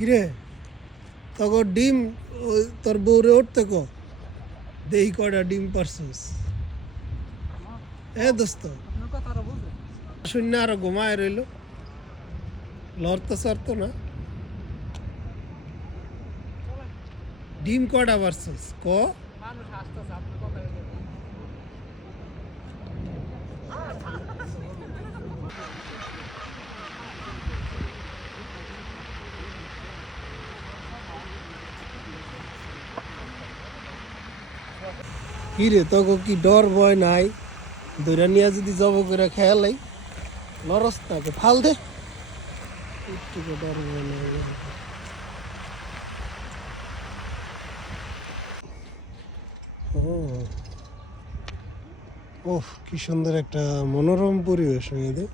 কিরে তখন ডিম তোর বউরে উঠতে ক দেই কয়টা ডিম পারছিস দোস্ত শূন্য আরো ঘুমায় রইল লড়তে সরতো না ডিম কয়টা পারছিস ক কিরে তোকে কি ডর ভয় নাই দৈরা নিয়ে যদি জব করে খেয়ালাই লরস তাকে ফাল দে একটু ডর ভয় নাই ওহ কি সুন্দর একটা মনোরম পরিবেশ মেয়েদের